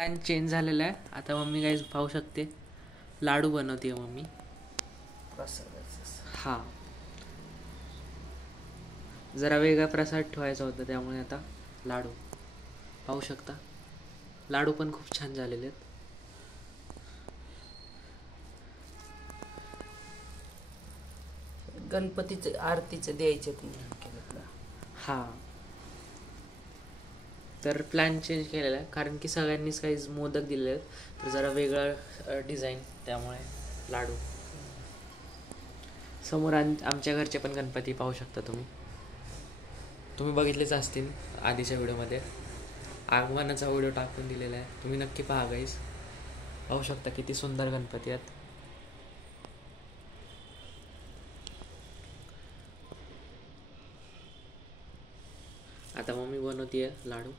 Plan change झालेला आहे. आता मम्मी गाईज पाहू शकते लाडू बनवते मम्मी. हा, जरा वेगळा प्रसाद ठेवायचा होता त्यामुळे आता लाडू पाहू शकता. लाडू पण खूप छान झालेले आहेत. गणपतीचं आरतीचं द्यायचे. हा, तर प्लॅन चेंज केलेला आहे कारण की सगळ्यांनीच काही मोदक दिलेले आहेत, तर जरा वेगळा डिझाईन, त्यामुळे लाडू. समोर आमच्या घरचे पण गणपती पाहू शकता तुम्ही बघितलेच असतील आधीच्या व्हिडिओमध्ये. आगमनाचा व्हिडिओ टाकून दिलेला आहे, तुम्ही नक्की पहा गाईस. पाहू शकता किती सुंदर गणपती आहेत. आता मम्मी बनवतीये लाडू.